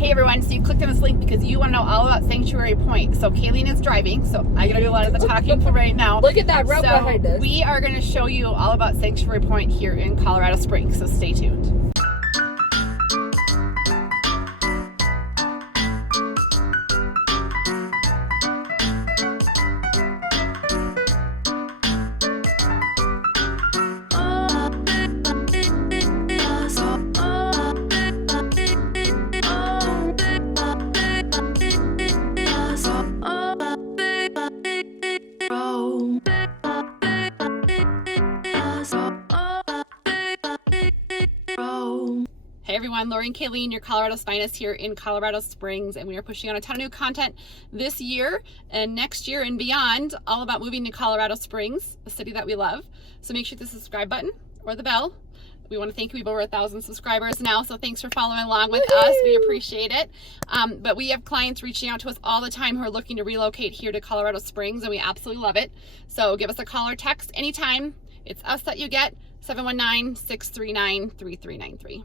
Hey everyone, so you clicked on this link because you want to know all about Sanctuary Pointe. So Kalene is driving, so I gotta do a lot of the talking for right now. Look at that road behind us. We are gonna show you all about Sanctuary Pointe here in Colorado Springs, so stay tuned. Hey everyone, Laurie and Kalene, your Colorado's finest here in Colorado Springs, and we are pushing out a ton of new content this year and next year and beyond, all about moving to Colorado Springs, a city that we love. So make sure to hit the subscribe button or the bell. We want to thank you. We have over 1,000 subscribers now, so thanks for following along with us. We appreciate it. But we have clients reaching out to us all the time who are looking to relocate here to Colorado Springs, and we absolutely love it. So give us a call or text anytime. It's us that you get, 719-639-3393.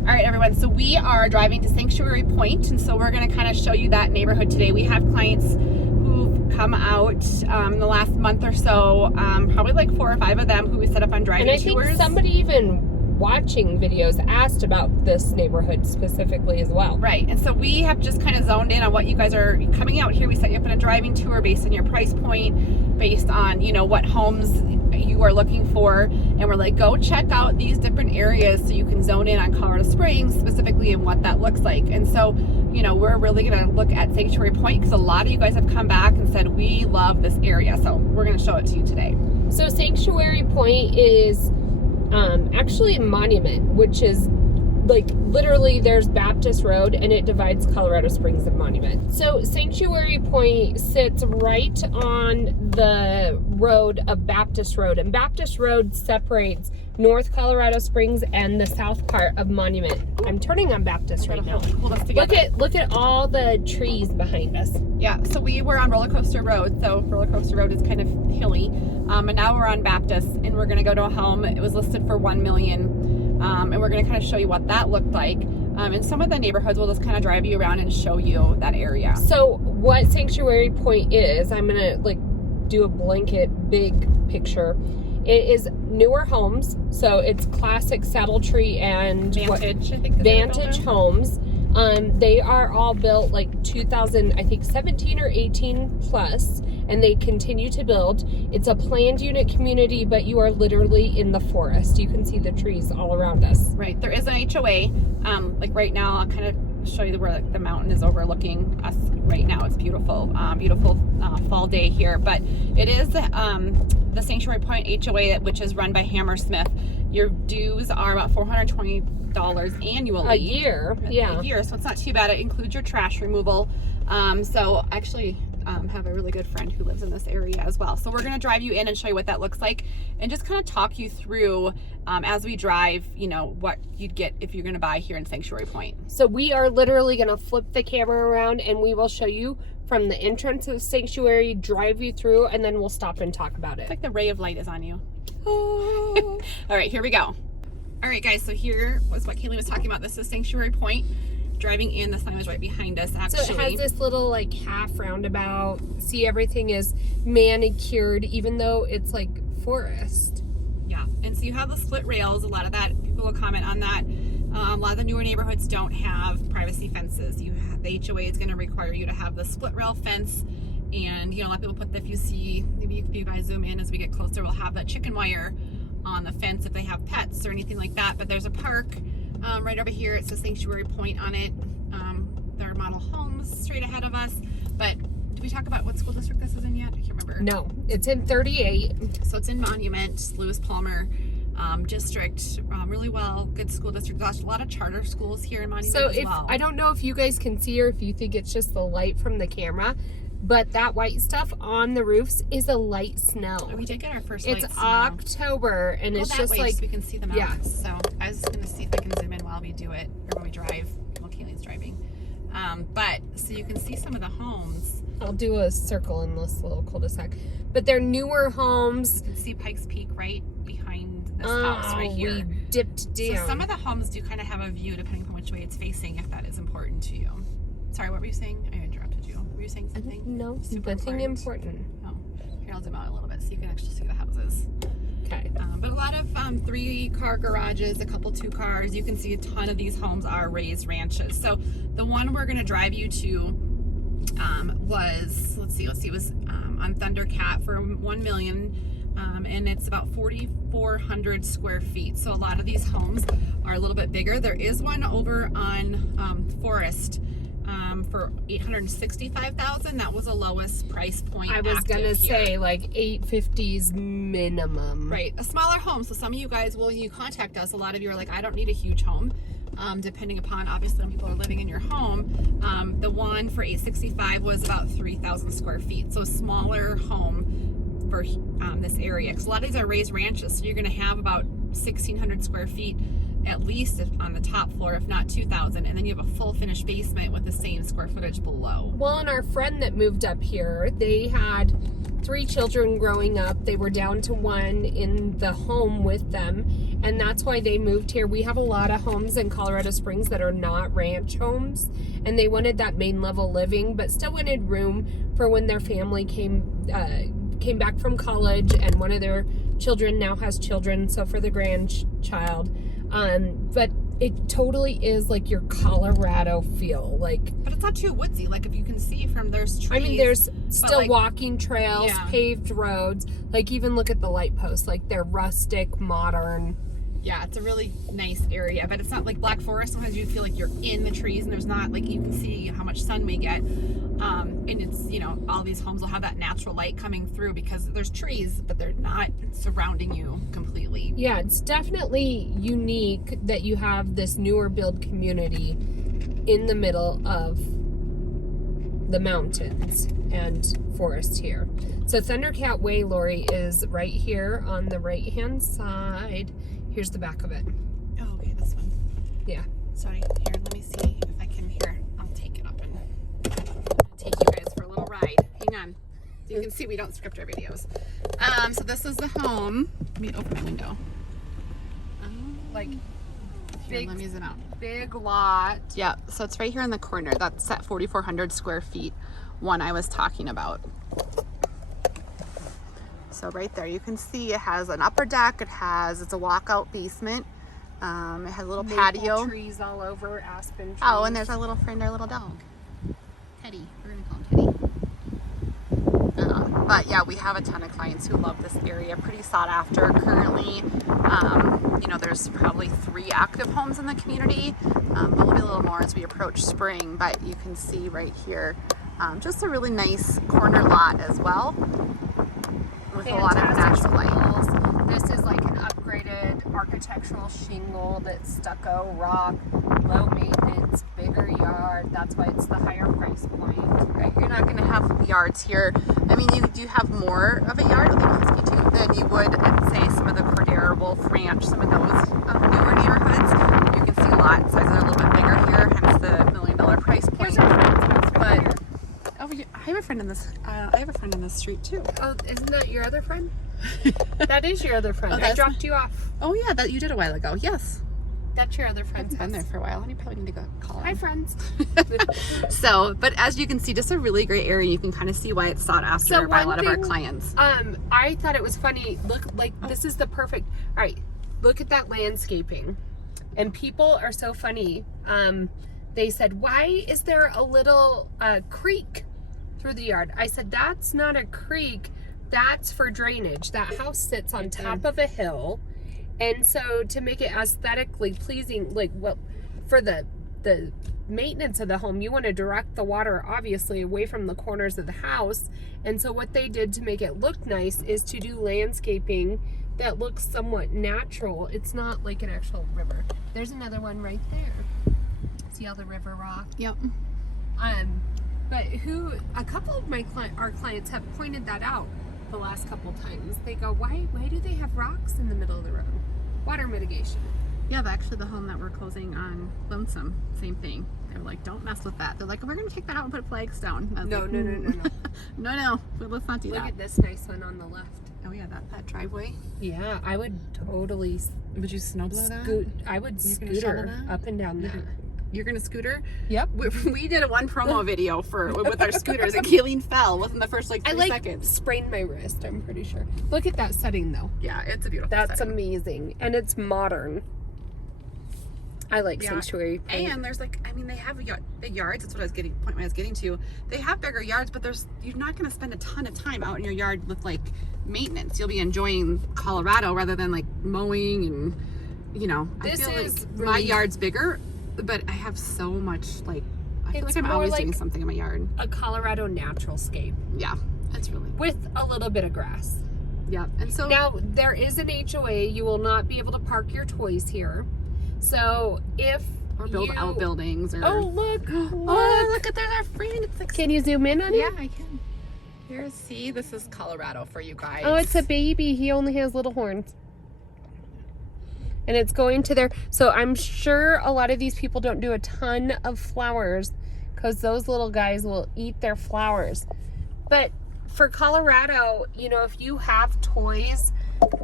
All right, everyone, so we are driving to Sanctuary Pointe, and so we're going to kind of show you that neighborhood today. We have clients who've come out in the last month or so, probably like 4 or 5 of them who we set up on driving tours. And I think somebody even watching videos asked about this neighborhood specifically as well. Right, and so we have just kind of zoned in on what you guys are coming out here. We set you up in a driving tour based on your price point, based on, you know, what homes you are looking for, and we're like, go check out these different areas so you can zone in on Colorado Springs specifically and what that looks like. And so, you know, we're really going to look at Sanctuary Pointe because a lot of you guys have come back and said we love this area, so we're going to show it to you today. So Sanctuary Pointe is actually a monument, which is like literally there's Baptist Road and it divides Colorado Springs and Monument. So Sanctuary Pointe sits right on the road of Baptist Road, and Baptist Road separates North Colorado Springs and the south part of Monument. I'm turning on Baptist right now. Hold us together. Look at all the trees behind us. Yeah, so we were on Roller Coaster Road. So Roller Coaster Road is kind of hilly, and now we're on Baptist, and we're going to go to a home. It was listed for $1 million, and we're going to kind of show you what that looked like. And some of the neighborhoods, we'll just kind of drive you around and show you that area. So what Sanctuary Pointe is, I'm going to like do a blanket big picture. It is newer homes, so it's classic Saddle Tree and Vantage, Vantage homes. They are all built like 2017 or 18 plus, and they continue to build. It's a planned unit community, but you are literally in the forest. You can see the trees all around us. Right, there is an HOA. Like right now, I'll kind of show you where the mountain is overlooking us right now. It's beautiful, beautiful fall day here, but it is the Sanctuary Pointe HOA, which is run by Hammersmith. Your dues are about $420 annually. A year, yeah. A year, so it's not too bad. It includes your trash removal. So actually have a really good friend who lives in this area as well. So we're going to drive you in and show you what that looks like and just kind of talk you through as we drive, you know, what you'd get if you're going to buy here in Sanctuary Pointe. So we are literally going to flip the camera around and we will show you from the entrance of Sanctuary, drive you through, and then we'll stop and talk about it. It's like the ray of light is on you. All right, here we go. All right, guys, so here was what Kalene was talking about. This is Sanctuary Pointe. Driving in, the sign was right behind us, actually. So it has this little like half roundabout. See, everything is manicured, even though it's like forest. Yeah, and so you have the split rails. A lot of that, people will comment on that. A lot of the newer neighborhoods don't have privacy fences. You have, the HOA is going to require you to have the split rail fence. And, you know, a lot of people put the, if you see, maybe if you guys zoom in as we get closer, we'll have that chicken wire on the fence if they have pets or anything like that. But there's a park right over here. It says Sanctuary Pointe on it. There are model homes straight ahead of us. But did we talk about what school district this is in yet? I can't remember. No, it's in 38. So it's in Monument, Lewis Palmer district. Really well, good school district. There's a lot of charter schools here in Monument as well. I don't know if you guys can see or if you think it's just the light from the camera, but that white stuff on the roofs is a light snow. We did get our first light snow. It's October, and it's just like, so we can see the mountains. Yeah. So I was just going to see if I can zoom in while we do it, or when we drive. Well, Kaylee's But so you can see some of the homes. I'll do a circle in this little cul-de-sac. But they're newer homes. You can see Pikes Peak right behind this house right here. We dipped down. So some of the homes do kind of have a view depending on which way it's facing, if that is important to you. Sorry, what were you saying? I interrupted you. Were you saying something? No, Super nothing important. Oh, here, I'll zoom out a little bit so you can actually see the houses. Okay. But a lot of 3-car garages, a couple 2 cars. You can see a ton of these homes are raised ranches. So the one we're going to drive you to was, let's see, it was on Thundercat for $1 million, and it's about 4,400 square feet. So a lot of these homes are a little bit bigger. There is one over on Forest for $865,000. That was the lowest price point. I was gonna say like $850s minimum. Right, a smaller home. So some of you guys, will you contact us? A lot of you are like, I don't need a huge home. Depending upon obviously when people are living in your home. The one for $865 was about 3,000 square feet. So a smaller home for this area. Because a lot of these are raised ranches. So you're going to have about 1,600 square feet at least on the top floor, if not 2,000. And then you have a full finished basement with the same square footage below. Well, and our friend that moved up here, they had 3 children growing up. They were down to 1 in the home with them, and that's why they moved here. We have a lot of homes in Colorado Springs that are not ranch homes, and they wanted that main level living, but still wanted room for when their family came back from college, and one of their children now has children, so for the grandchild. But it totally is like your Colorado feel, like. But it's not too woodsy. Like if you can see from there's trees. I mean, there's still like, walking trails, yeah. paved roads. Like even look at the light posts. Like they're rustic, modern. Yeah, it's a really nice area, but it's not like Black Forest. Sometimes you feel like you're in the trees and there's not, like, you can see how much sun we get. And it's, you know, all these homes will have that natural light coming through because there's trees, but they're not surrounding you completely. Yeah, it's definitely unique that you have this newer build community in the middle of the mountains and forest here. So Thundercat Way, Lori, is right here on the right-hand side. Here's the back of it. Oh, okay, this one. Yeah. Sorry, here, let me see if I can hear. I'll take it up and take you guys for a little ride. Hang on. So you can see we don't script our videos. So this is the home. Let me open my window. Like Here, let me zoom out. big lot. Yeah, so it's right here in the corner. That's at 4,400 square feet, one I was talking about. So right there, you can see it has an upper deck. It's a walkout basement. It has a little Maple patio. trees all over, aspen trees. Oh, and there's our little friend, our little dog, Teddy. We're gonna call him Teddy. But yeah, we have a ton of clients who love this area. Pretty sought after. Currently, you know, there's probably 3 active homes in the community. But we'll be a little more as we approach spring. But you can see right here, just a really nice corner lot as well, with a lot of natural light. This is like an upgraded architectural shingle that's stucco, rock, low maintenance, bigger yard. That's why it's the higher price point. Right, you're not going to have yards here. I mean, you do have more of a yard with Pikes Peak than you would at, say, some of the Cordero, Wolf Ranch, some of those newer neighborhoods. You can see lot sizes are a little bit bigger here, hence the $1 million price point. But oh, I have a friend in this. I have a friend in this street too. Oh, isn't that your other friend? That is your other friend. Oh, I dropped you off. Oh yeah, that you did a while ago. Yes. That's your other friend. It's been there for a while, and you probably need to go call Hi, him. friends. So, but as you can see, just a really great area. You can kind of see why it's sought after by a lot of our clients. I thought it was funny. Look, like this is the perfect. All right, look at that landscaping, and people are so funny. They said, "Why is there a little creek through the yard?" I said, "That's not a creek. That's for drainage. That house sits on top of a hill." And so to make it aesthetically pleasing, like, well, for the maintenance of the home, you want to direct the water obviously away from the corners of the house. And so what they did to make it look nice is to do landscaping that looks somewhat natural. It's not like an actual river. There's another one right there. See all the river rock? Yep. But a couple of our clients have pointed that out the last couple times. They go, why do they have rocks in the middle of the road? Water mitigation. Yeah, but actually the home that we're closing on Lonesome, same thing. They're like, don't mess with that. They're like, we're going to take that out and put flags down. I was No, like, no, no, no, no. no, let's not do Look that. at this nice one on the left. Oh yeah, that driveway. Yeah, I would totally Would you snow blow that? I would You're gonna shovel scooter that? up and down that. You're gonna scooter? Yep. We did a one promo video with our scooters, and Kalene fell within the first like 3 seconds. Sprained my wrist, I'm pretty sure. Look at that setting though. Yeah, it's a beautiful That's setting. amazing. And it's modern. I like Sanctuary Pointe. And there's like, I mean, they have big yards. That's what I was getting to. They have bigger yards, but you're not going to spend a ton of time out in your yard with like maintenance. You'll be enjoying Colorado rather than like mowing and, you know. This I feel is like really, my yard's bigger, but I have so much like, I feel It's like I'm more always like doing something in my yard. a Colorado natural scape Yeah, that's really. with a little bit of grass. Yeah, and so Now, there is an HOA. You will not be able to park your toys here. So if or build outbuildings or. Oh, look. Oh, look at there's our friend. It's like. Can you zoom in on it? Yeah, I can. Here, see, this is Colorado for you guys. Oh, it's a baby. He only has little horns. And it's going to their... So I'm sure a lot of these people don't do a ton of flowers because those little guys will eat their flowers. But for Colorado, you know, if you have toys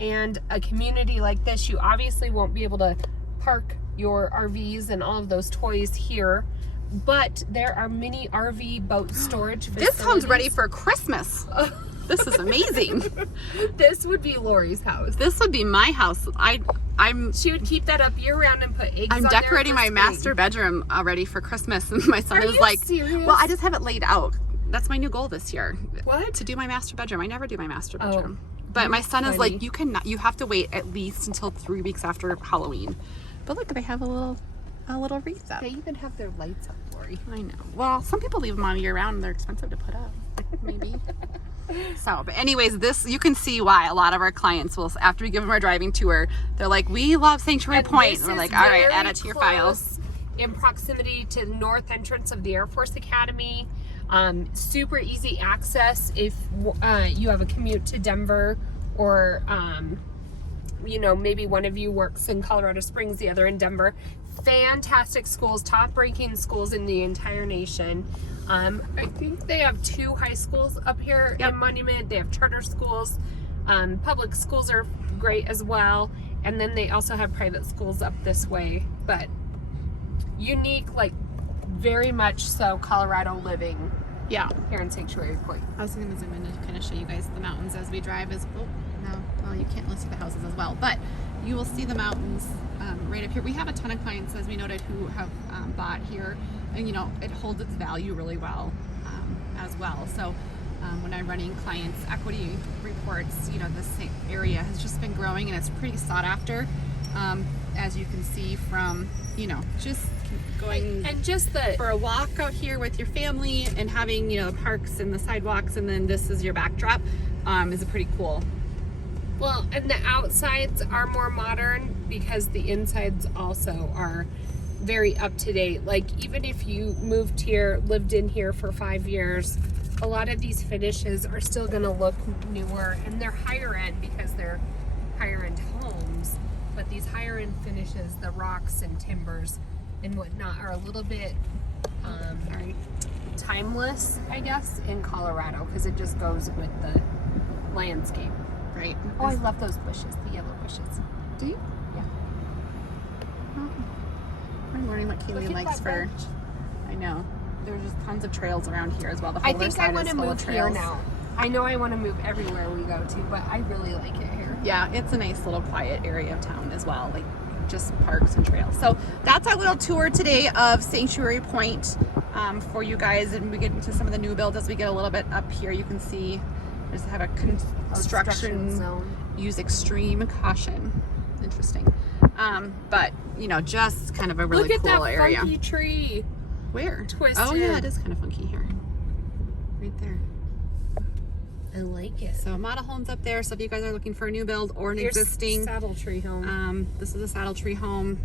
and a community like this, you obviously won't be able to park your RVs and all of those toys here. But there are mini RV boat storage facilities. This home's ready for Christmas. This is amazing. This would be Laurie's house. This would be my house. She would keep that up year round and put eggs I'm on decorating there my master bedroom already for Christmas, and my son Are is you like, serious? well, I just have it laid out. That's my new goal this year. What? To do my master bedroom. I never do my master Oh, bedroom. But my son is funny. like, you have to wait at least until 3 weeks after Halloween. But look, they have a little wreath up. They even have their lights up, Lori. I know. Well, some people leave them on year round and they're expensive to put up. Maybe. So, but anyways, this, you can see why a lot of our clients will, after we give them our driving tour, they're like, we love Sanctuary Pointe. And we're like, all right, add it to your files. In proximity to the north entrance of the Air Force Academy. Super easy access if you have a commute to Denver, or you know, maybe one of you works in Colorado Springs, the other in Denver. Fantastic schools, top ranking schools in the entire nation. I think they have 2 high schools up here in Monument. They have charter schools. Public schools are great as well. And then they also have private schools up this way. But unique, like very much so Colorado living here in Sanctuary Pointe. I was going to zoom in and kind of show you guys the mountains as we drive. Well, you can't see the houses as well, but you will see the mountains right up here. We have a ton of clients, as we noted, who have bought here, and you know, it holds its value really well as well. So when I'm running clients' equity reports, you know, this area has just been growing and it's pretty sought after, as you can see from, you know, just going and just for a walk out here with your family and having, you know, the parks and the sidewalks, and then this is your backdrop, is a pretty cool. Well, and the outsides are more modern because the insides also are very up to date. Like, even if you moved here, lived in here for 5 years, a lot of these finishes are still going to look newer, and they're higher end because they're higher end homes. But these higher end finishes, the rocks and timbers and whatnot, are a little bit timeless, I guess, in Colorado, because it just goes with the landscape. Right. Oh, I love those bushes, the yellow bushes. Do you? Yeah. Oh. I'm learning what Kalene likes for. Bench. I know. There's just tons of trails around here as well. The I whole other think I side want is to full move of here trails. now. I know I want to move everywhere we go to, but I really like it here. Yeah, it's a nice little quiet area of town as well, like just parks and trails. So that's our little tour today of Sanctuary Pointe for you guys, and we get into some of the new builds as we get a little bit up here. You can see just have a construction zone. Use extreme caution. Interesting. But you know, just kind of a really Look at cool that area. funky tree. Where? Twisted. Oh yeah, it is kind of funky here. Right there. I like it. So model homes up there. So if you guys are looking for a new build or an existing, saddle tree home. this is a saddle tree home.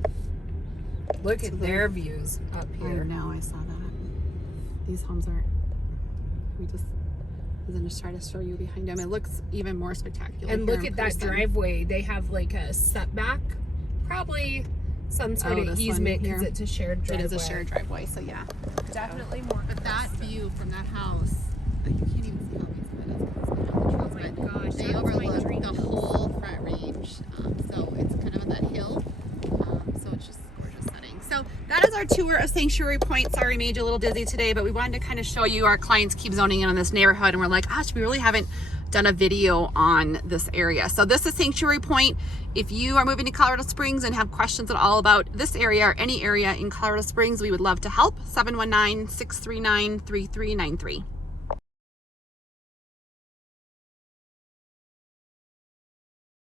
Look at their views up I here. know, I saw that. These homes are. I'm just trying to show you behind them. It looks even more spectacular. And here look in at that person. driveway. They have like a setback, probably some sort of this one easement here. because it's a shared driveway. It is a shared driveway, so yeah. Definitely more. But that view from that house, you can't even see how beautiful that is. Oh my gosh, They that was my overlook dream. the whole front range, so it's kind of on that hill. So it's just a gorgeous setting. So that is our tour of Sanctuary Pointe. Sorry, made you a little dizzy today, but we wanted to kind of show you our clients keep zoning in on this neighborhood, and we're like, gosh, we really haven't done a video on this area. So this is Sanctuary Pointe. If you are moving to Colorado Springs and have questions at all about this area or any area in Colorado Springs, we would love to help. 719-639-3393.